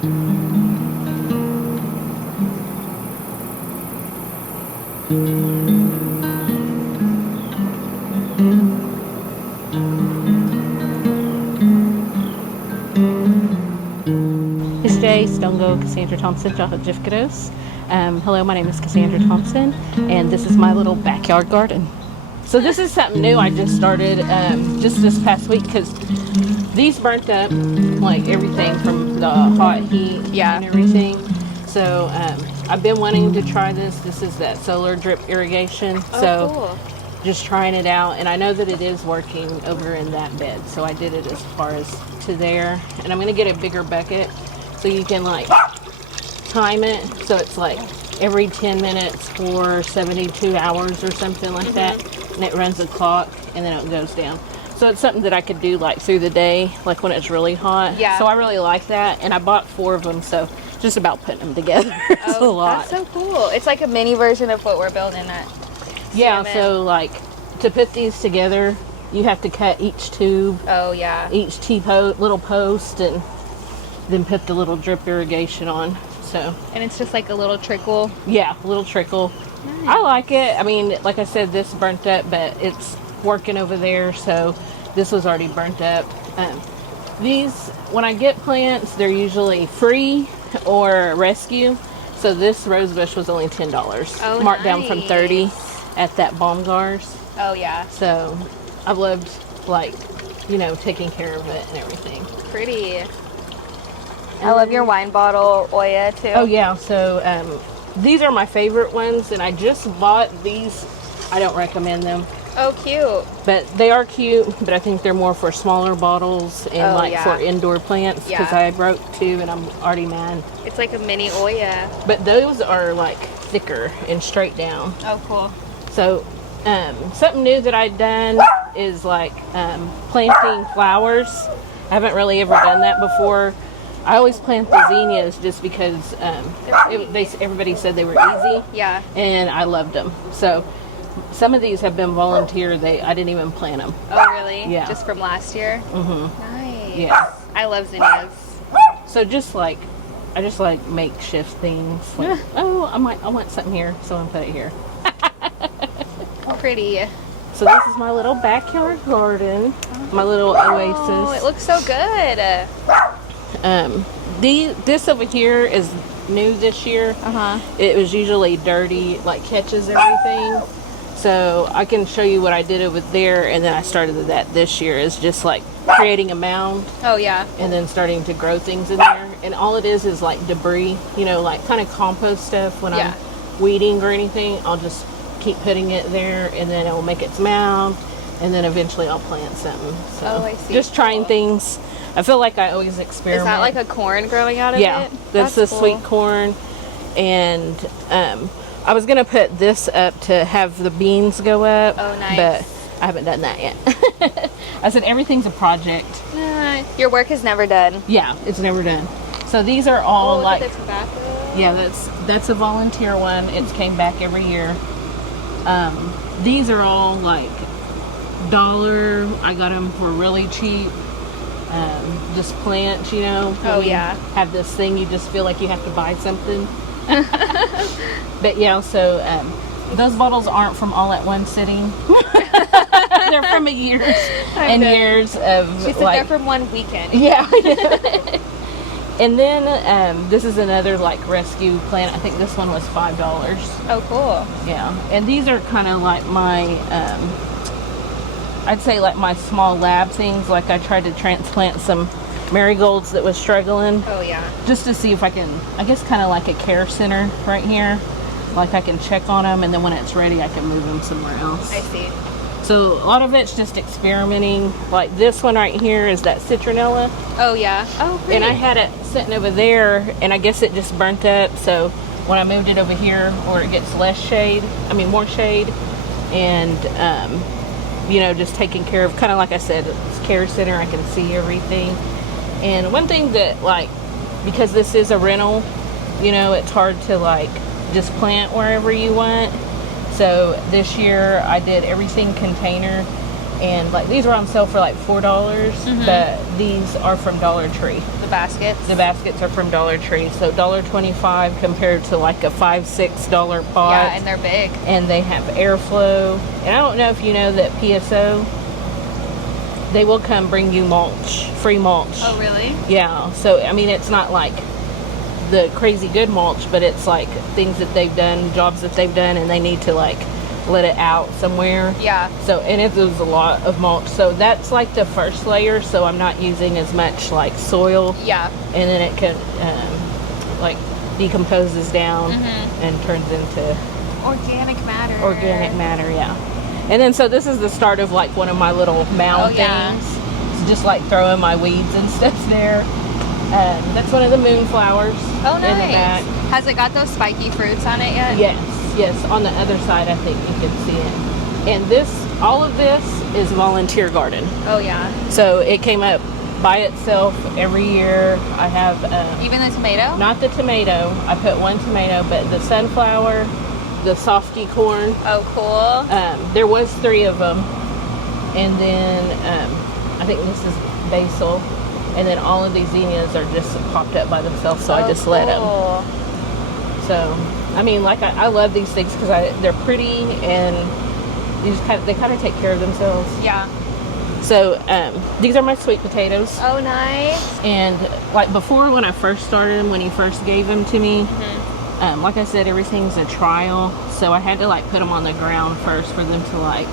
Cassandra Thompson, Educator. Hello, my name is Cassandra Thompson, and this is my little backyard garden. So this is something new I just started just this past week, because these burnt up, like everything from the hot heat and everything. So I've been wanting to try this. This is that solar drip irrigation. Cool. Just trying it out, and I know that it is working over in that bed. So I did it as far as to there, and I'm going to get a bigger bucket so you can like time it. So it's like every 10 minutes for 72 hours or something like that, and it runs a clock and then it goes down. So it's something that I could do like through the day, like when it's really hot. Yeah. So I really like that, and I bought 4 of them, so just about putting them together. It's a lot. That's so cool. It's like a mini version of what we're building at Yeah, CMN. so like to put these together, you have to cut each tube. Oh yeah. Each little post, and then put the little drip irrigation on. So. And it's just like a little trickle. Yeah, a little trickle. Nice. I like it. I mean, like I said, this burnt up, but it's working over there, so this was already burnt up. These, when I get plants, they're usually free or rescue. So this rose bush was only $10. Oh, marked down nice. from $30 at that Baumgars. Oh yeah. So I've loved, like, you know, taking care of it and everything. Pretty. I love your wine bottle, Oya, too. Oh yeah, so these are my favorite ones, and I just bought these. I don't recommend them. Oh, cute. But they are cute, but I think they're more for smaller bottles and for indoor plants, because I broke 2 and I'm already mad. It's like a mini Oya. But those are like thicker and straight down. Oh, cool. So something new that I've done is like planting flowers. I haven't really ever done that before. I always plant the zinnias just because everybody said they were easy. Yeah. And I loved them. So some of these have been volunteer. I didn't even plant them. Oh, really? Yeah. Just from last year? Mm-hmm. Nice. Yeah. I love zinnias. So I just like makeshift things. Like, oh, I want something here, so I'm gonna put it here. Pretty. So this is my little backyard garden, my little oasis. Oh, it looks so good. This over here is new this year. It was usually dirty, like catches everything. So I can show you what I did over there, and then I started that this year is just like creating a mound. Oh yeah. And then starting to grow things in there, and all it is like debris, you know, like kind of compost stuff. When I'm weeding or anything, I'll just keep putting it there, and then it will make its mound, and then eventually I'll plant something. So I see. Just trying things. I feel like I always experiment. Is that like a corn growing out of it? Yeah, that's the cool. sweet corn. And I was gonna put this up to have the beans go up. Oh, nice. But I haven't done that yet. I said everything's a project. Your work is never done. Yeah, it's never done. So these are all like. Look at the tobacco. Yeah, that's a volunteer one. It came back every year. These are all like $1. I got them for really cheap. Just plants, you know. Oh yeah. Have this thing, you just feel like you have to buy something. But yeah, so those bottles aren't from all at one sitting. They're from years and years of. She said they're from one weekend. Yeah. And then this is another like rescue plant. I think this one was $5. Oh, cool. Yeah, and these are kind of like my, I'd say like my small lab things. Like I tried to transplant some marigolds that was struggling. Oh yeah. Just to see if I can, I guess kind of like a care center right here. Like I can check on them, and then when it's ready I can move them somewhere else. I see. So a lot of it's just experimenting. Like this one right here is that citronella. Oh yeah. Oh, pretty. And I had it sitting over there, and I guess it just burnt up. So when I moved it over here, where it gets more shade, and you know, just taking care of, kind of like I said, it's care center. I can see everything. And one thing that, like, because this is a rental, you know, it's hard to like just plant wherever you want. So this year I did everything container, And like these are on sale for like $4, but these are from Dollar Tree. The baskets? The baskets are from Dollar Tree, so $1.25 compared to like a $5-6 pot. Yeah, and they're big. And they have airflow. And I don't know if you know that PSO, they will come bring you mulch, free mulch. Oh, really? Yeah, so I mean it's not like the crazy good mulch, but it's like things that they've done, jobs that they've done, and they need to like let it out somewhere. Yeah. So, and it was a lot of mulch. So that's like the first layer, so I'm not using as much like soil. Yeah. And then it can like decomposes down and turns into organic matter. Organic matter, yeah. And then so this is the start of like one of my little mound things. It's just like throwing my weeds and stuff there. That's one of the moonflowers. Oh, nice. In the back. Has it got those spiky fruits on it yet? Yes. On the other side, I think you can see it. And all of this is volunteer garden. Oh, yeah. So it came up by itself every year. I have... even the tomato? Not the tomato. I put one tomato, but the sunflower, the softy corn. Oh, cool. There was 3 of them. And then I think this is basil. And then all of these zinnias are just popped up by themselves, so I just let them. So, I mean, like, I love these things because they're pretty and they kind of take care of themselves. Yeah. So, these are my sweet potatoes. Oh, nice. And, like, before when I first started them, when he first gave them to me, like I said, everything's a trial. So I had to, like, put them on the ground first for them to, like,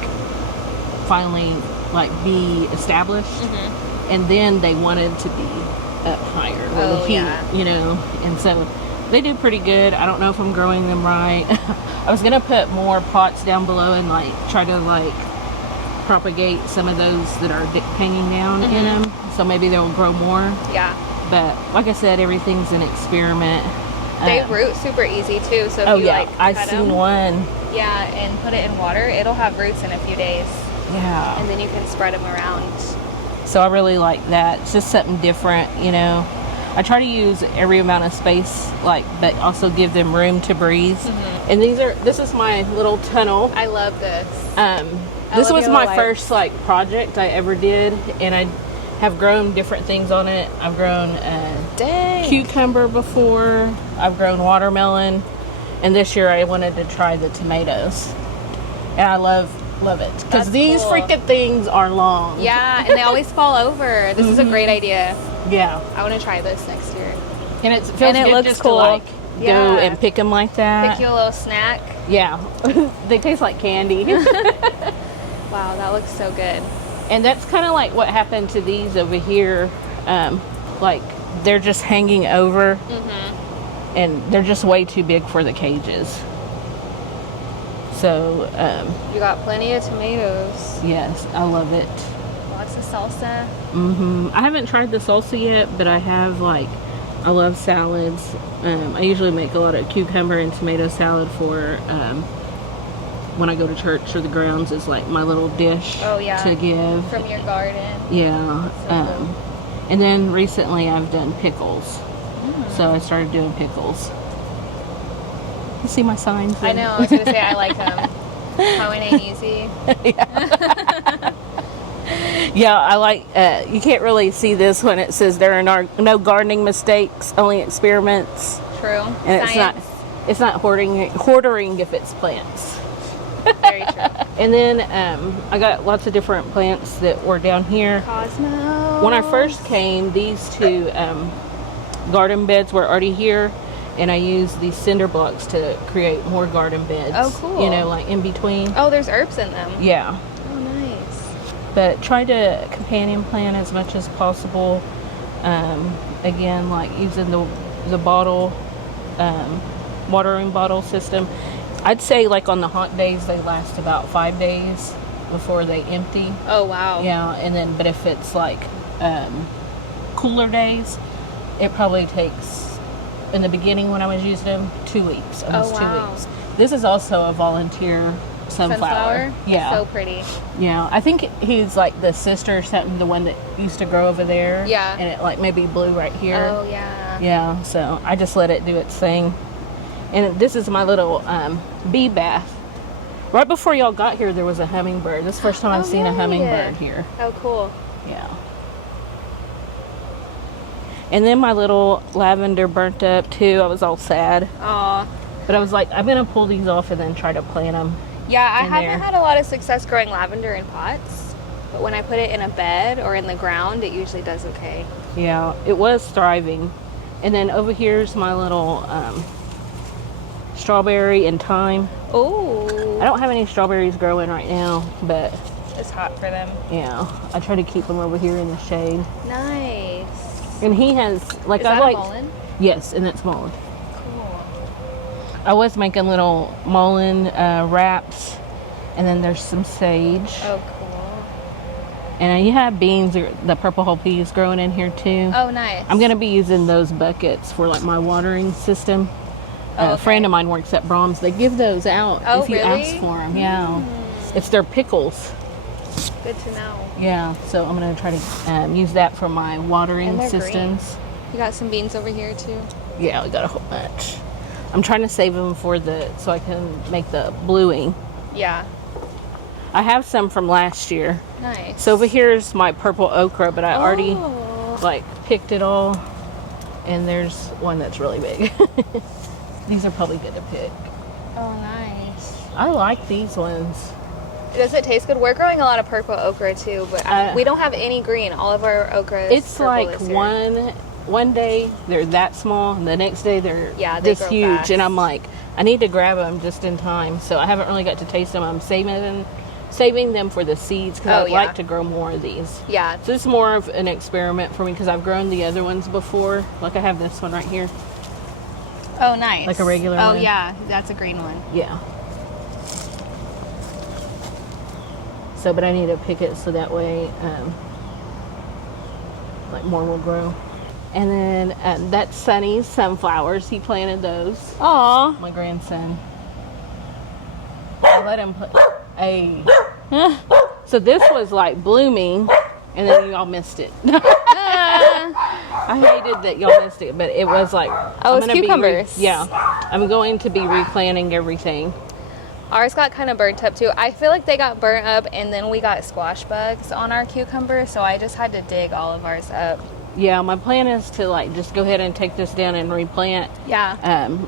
finally, like, be established. And then they wanted to be up higher with the heat, you know. And so they do pretty good. I don't know if I'm growing them right. I was gonna put more pots down below and like try to like propagate some of those that are hanging down in them. So maybe they'll grow more. Yeah. But like I said, everything's an experiment. They root super easy too. So if you like I've seen one. Yeah, and put it in water, it'll have roots in a few days. Yeah. And then you can spread them around. So I really like that. It's just something different, you know. I try to use every amount of space, like, but also give them room to breathe. And this is my little tunnel. I love this. This was my first like project I ever did, and I have grown different things on it. I've grown cucumber before. I've grown watermelon, and this year I wanted to try the tomatoes. And I love it because these freaking things are long. Yeah, and they always fall over. This is a great idea. Yeah, I want to try this next year. And it feels good looks just cool. to like go and pick them like that. Pick you a little snack. Yeah, they taste like candy. Wow, that looks so good. And that's kind of like what happened to these over here. Like they're just hanging over, and they're just way too big for the cages. So, you got plenty of tomatoes. Yes, I love it. Lots of salsa. I haven't tried the salsa yet, but I have, like, I love salads. I usually make a lot of cucumber and tomato salad for when I go to church or the grounds is like my little dish to give. From your garden. Yeah. So cool. And then recently I've done pickles. So I started doing pickles. You see my signs? I know. I was going to say I like them. How it ain't easy. Yeah, I like, you can't really see this when it says there are no gardening mistakes, only experiments. True. And it's not hoarding if it's plants. Very true. And then I got lots of different plants that were down here. Cosmos. When I first came, these 2 garden beds were already here. And I use these cinder blocks to create more garden beds. Oh, cool. You know, like in between. Oh, there's herbs in them. Yeah. Oh, nice. But try to companion plant as much as possible. Again, like using the bottle, watering bottle system. I'd say like on the hot days, they last about 5 days before they empty. Oh, wow. Yeah, and then, but if it's like cooler days, it probably takes... In the beginning when I was using them, 2 weeks, almost 2 weeks. This is also a volunteer sunflower. Yeah. So pretty. Yeah, I think he's like the sister or something, the one that used to grow over there. Yeah. And it like maybe blew right here. Oh, yeah. Yeah, so I just let it do its thing. And this is my little bee bath. Right before y'all got here, there was a hummingbird. This is the first time I've seen a hummingbird here. Oh, cool. Yeah. And then my little lavender burnt up too. I was all sad. Aw. But I was like, I'm going to pull these off and then try to plant them. Yeah, I haven't had a lot of success growing lavender in pots. But when I put it in a bed or in the ground, it usually does okay. Yeah, it was thriving. And then over here's my little strawberry and thyme. Oh. I don't have any strawberries growing right now, but It's hot for them. yeah, I try to keep them over here in the shade. Nice. And he has, like, Is I that like. a mullein? Yes, and that's mullein. Cool. I was making little mullein wraps, and then there's some sage. Oh, cool. And you have beans, or the purple whole peas growing in here too. Oh, nice. I'm going to be using those buckets for like my watering system. Oh, A friend of mine works at Brahms. They give those out if you really? ask for them. Yeah. It's their pickles. Good to know. Yeah, so I'm going to try to use that for my watering And they're systems. You got some beans over here too? Yeah, I got a whole bunch. I'm trying to save them for so I can make the bluing. Yeah. I have some from last year. Nice. So over here is my purple okra, but I already Oh. like picked it all. And there's one that's really big. These are probably good to pick. Oh, nice. I like these ones. Does it taste good? We're growing a lot of purple okra too, but we don't have any green. All of our okra is It's purple like this year. one day they're that small, and the next day they're they this grow huge. fast. And I'm like, I need to grab them just in time. So I haven't really got to taste them. I'm saving them for the seeds because I'd like to grow more of these. Yeah. So it's more of an experiment for me because I've grown the other ones before. Like I have this one right here. Oh, nice. Like a regular Oh, one? yeah. That's a green one. Yeah. So, but I need to pick it so that way, like more will grow. And then that's Sonny's sunflowers. He planted those. Aw. My grandson. I let him put a. So this was like blooming, and then y'all missed it. I hated that y'all missed it, but it was like. Oh, it's cucumbers. I'm going to be replanting everything. Ours got kind of burnt up too. I feel like they got burnt up and then we got squash bugs on our cucumbers, so I just had to dig all of ours up. Yeah, my plan is to like just go ahead and take this down and replant. Yeah.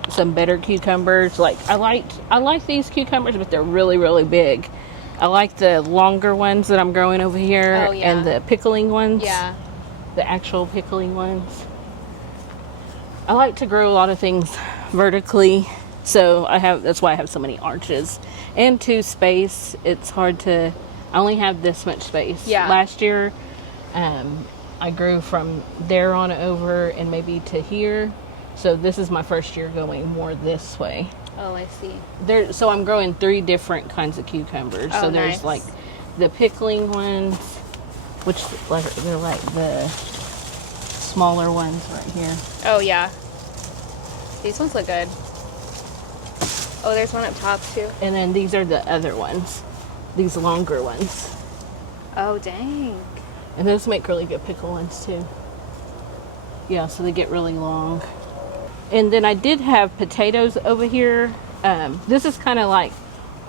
Some better cucumbers. Like I like these cucumbers, but they're really, really big. I like the longer ones that I'm growing over here, and the pickling ones. Yeah. The actual pickling ones. I like to grow a lot of things vertically. So that's why I have so many arches. And to space, it's hard to, I only have this much space. Yeah. Last year, I grew from there on over and maybe to here. So this is my first year going more this way. Oh, I see. So I'm growing 3 different kinds of cucumbers. Oh, so there's nice. like the pickling ones, which they're like the smaller ones right here. Oh, yeah. These ones look good. Oh, there's one up top too. And then these are the other ones, these longer ones. Oh, dang. And those make really good pickle ones too. Yeah, so they get really long. And then I did have potatoes over here. This is kind of like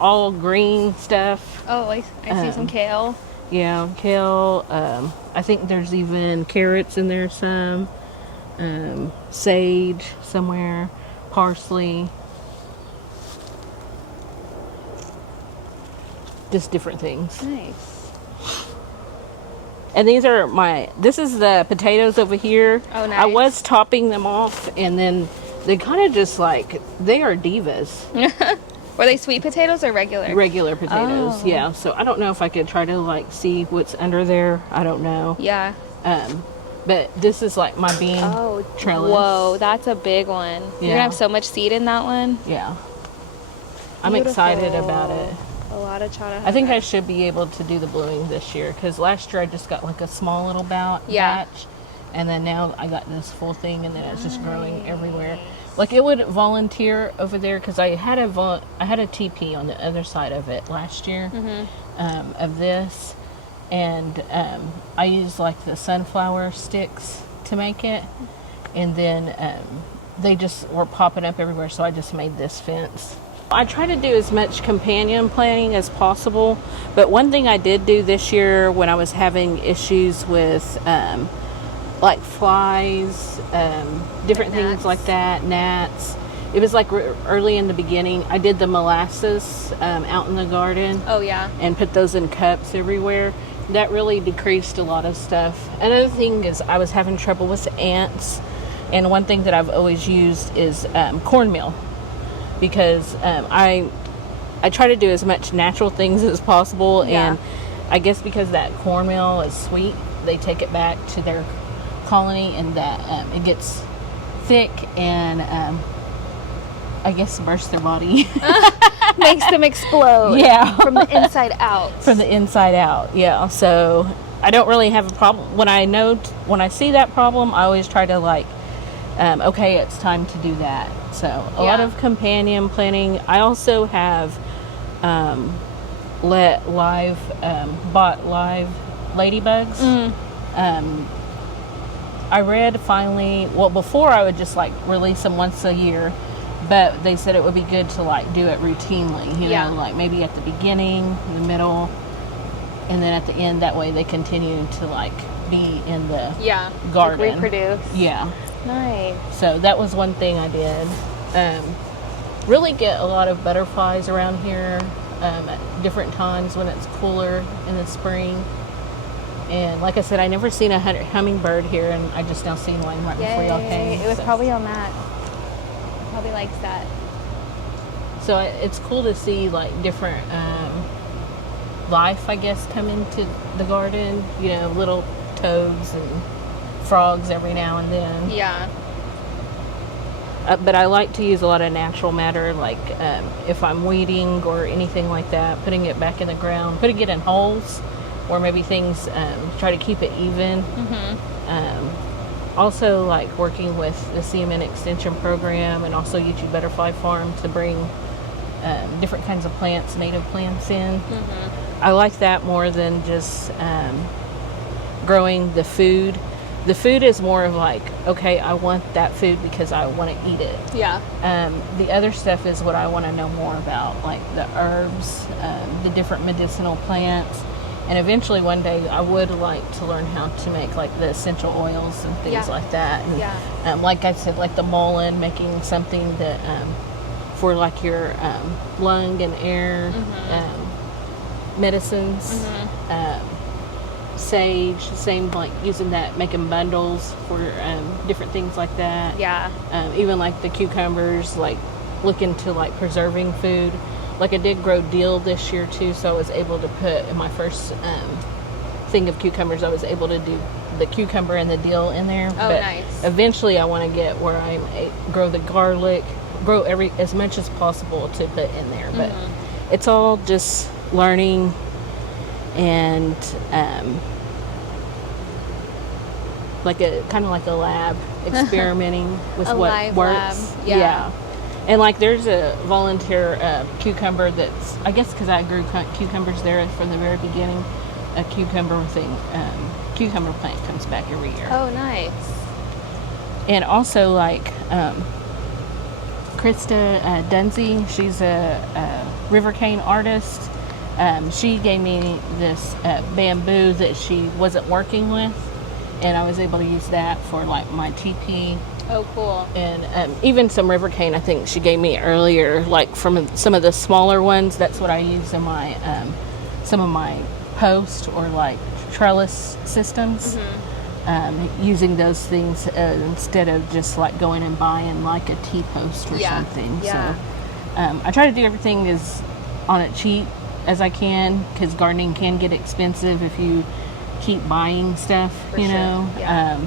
all green stuff. Oh, I see some kale. Yeah, kale. I think there's even carrots in there some. Sage somewhere. Parsley. Just different things. Nice. And this is the potatoes over here. Oh, nice. I was topping them off, and then they kind of just like, they are divas. Were they sweet potatoes or regular? Regular potatoes, Oh. yeah. So I don't know if I could try to like see what's under there. I don't know. Yeah. But this is like my bean trellis. Whoa, that's a big one. You're gonna have so much seed in that one. Yeah. I'm excited about it. A lot of chata. I think I should be able to do the bluing this year because last year I just got like a small little batch, and then now I got this full thing, and then it's just growing everywhere. Like it would volunteer over there because I had a TP on the other side of it last year of this, and I used like the sunflower sticks to make it, and then they just were popping up everywhere, so I just made this fence. I try to do as much companion planting as possible, but one thing I did do this year when I was having issues with like flies, different things like that, gnats. It was like early in the beginning. I did the molasses out in the garden. Oh, yeah. And put those in cups everywhere. That really decreased a lot of stuff. Another thing is I was having trouble with ants. And one thing that I've always used is cornmeal. Because I try to do as much natural things as possible. Yeah. And I guess because that cornmeal is sweet, they take it back to their colony, and that it gets thick and I guess bursts their body. Makes them explode. Yeah. From the inside out. From the inside out, yeah. So I don't really have a problem. When I see that problem, I always try to like, okay, it's time to do that. So a lot of companion planting. I also have bought live ladybugs. I read finally, well, before I would just like release them once a year, but they said it would be good to like do it routinely, you know, like maybe at the beginning, the middle, and then at the end. That way they continue to like be in the garden. Like reproduce. Yeah. Nice. So that was one thing I did. Really get a lot of butterflies around here at different times when it's cooler in the spring. And like I said, I never seen a hummingbird here, and I just now seen one right before y'all came. It was probably on that. Probably likes that. So it's cool to see like different life, I guess, come into the garden. You know, little toads and frogs every now and then. Yeah. But I like to use a lot of natural matter, like if I'm weeding or anything like that, putting it back in the ground, putting it in holes, or maybe things, try to keep it even. Also like working with the CMN Extension Program and also YouTube Butterfly Farm to bring different kinds of plants, native plants in. I like that more than just growing the food. The food is more of like, okay, I want that food because I want to eat it. Yeah. The other stuff is what I want to know more about, like the herbs, the different medicinal plants. And eventually one day I would like to learn how to make like the essential oils and things like that. And, like I said, like the mullein, making something that for like your lung and air medicines. Sage, same, like using that, making bundles for different things like that. Yeah. Even like the cucumbers, like looking to like preserving food. Like I did grow dill this year too, so I was able to put in my first thing of cucumbers, I was able to do the cucumber and the dill in there. Oh, but nice. Eventually I want to get where I grow the garlic, grow as much as possible to put in there. But it's all just learning and like a kind of like a lab, experimenting with what works. Yeah. And like there's a volunteer cucumber that's, I guess because I grew cucumbers there from the very beginning, a cucumber cucumber plant comes back every year. Oh, nice. And also like Krista Dunsey, she's a river cane artist. She gave me this bamboo that she wasn't working with, and I was able to use that for like my teepee. Oh, cool. And even some river cane I think she gave me earlier, like from some of the smaller ones. That's what I use in my some of my post or like trellis systems. Using those things instead of just like going and buying like a T-post or something. Yeah. So I try to do everything as on it cheap as I can, because gardening can get expensive if you keep buying stuff, For you sure. know. Yeah.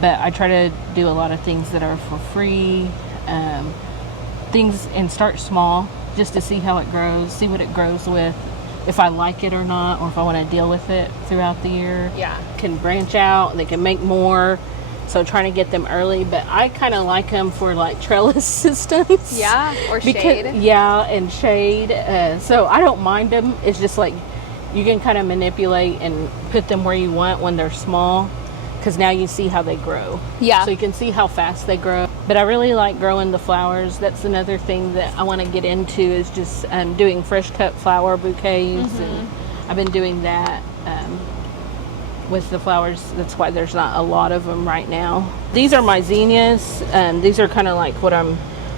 But I try to do a lot of things that are for free, things, and start small just to see how it grows, see what it grows with, if I like it or not, or if I want to deal with it throughout the year. Yeah. Can branch out, they can make more. So trying to get them early, but I kind of like them for like trellis systems. Yeah, or shade. Yeah, and shade. So I don't mind them. It's just like you can kind of manipulate and put them where you want when they're small. because now you see how they grow. Yeah. So you can see how fast they grow. But I really like growing the flowers. That's another thing that I want to get into, is just doing fresh cut flower bouquets. And I've been doing that with the flowers. That's why there's not a lot of them right now. These are my zinnias. These are kind of like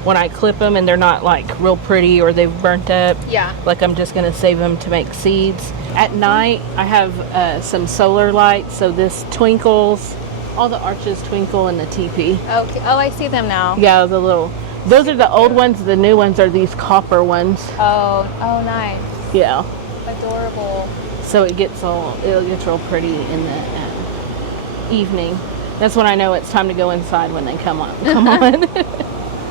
when I clip them, and they're not like real pretty or they've burnt up. Yeah. Like I'm just going to save them to make seeds. At night, I have some solar lights, so this twinkles. All the arches twinkle in the teepee. Okay. Oh, I see them now. Yeah, those are the old ones. The new ones are these copper ones. Oh, nice. Yeah. Adorable. So it gets real pretty in the evening. That's when I know it's time to go inside, when they come on.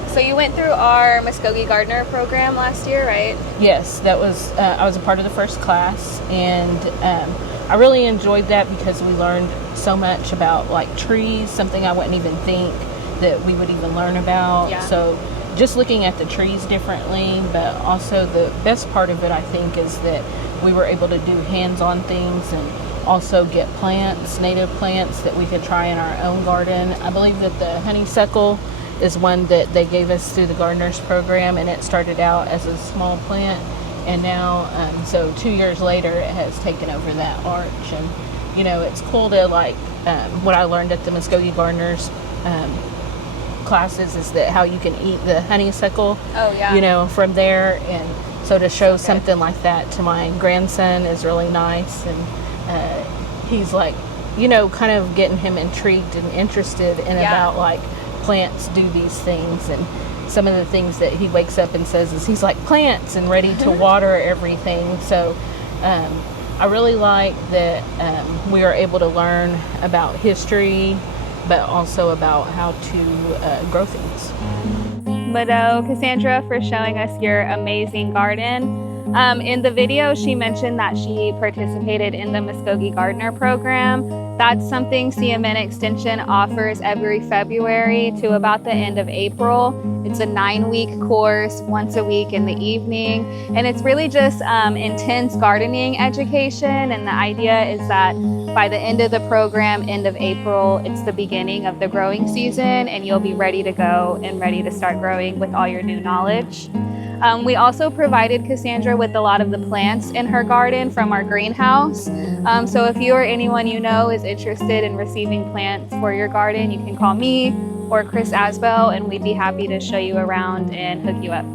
So you went through our Mvskoke Gardener program last year, right? Yes, that was. I was a part of the first class, and I really enjoyed that because we learned so much about like trees, something I wouldn't even think that we would even learn about. Yeah. So just looking at the trees differently, but also the best part of it, I think, is that we were able to do hands-on things and also get plants, native plants that we could try in our own garden. I believe that the honeysuckle is one that they gave us through the gardeners program, and it started out as a small plant, and now so 2 years later it has taken over that arch. And you know, it's cool to like what I learned at the Muscogee gardeners classes is that how you can eat the honeysuckle. Oh yeah. You know, from there. And so to show something like that to my grandson is really nice. And he's like, you know, kind of getting him intrigued and interested in about like plants do these things. And some of the things that he wakes up and says is he's like, plants, and ready to water everything. So I really like that we are able to learn about history, but also about how to grow things. But Cassandra, for showing us your amazing garden. In the video, she mentioned that she participated in the Mvskoke Gardener program. That's something CMN Extension offers every February to about the end of April. It's a 9-week course, once a week in the evening. And it's really just intense gardening education. And the idea is that by the end of the program, end of April, it's the beginning of the growing season, and you'll be ready to go and ready to start growing with all your new knowledge. We also provided Cassandra with a lot of the plants in her garden from our greenhouse. So if you or anyone you know is interested in receiving plants for your garden, you can call me or Chris Asbell, and we'd be happy to show you around and hook you up.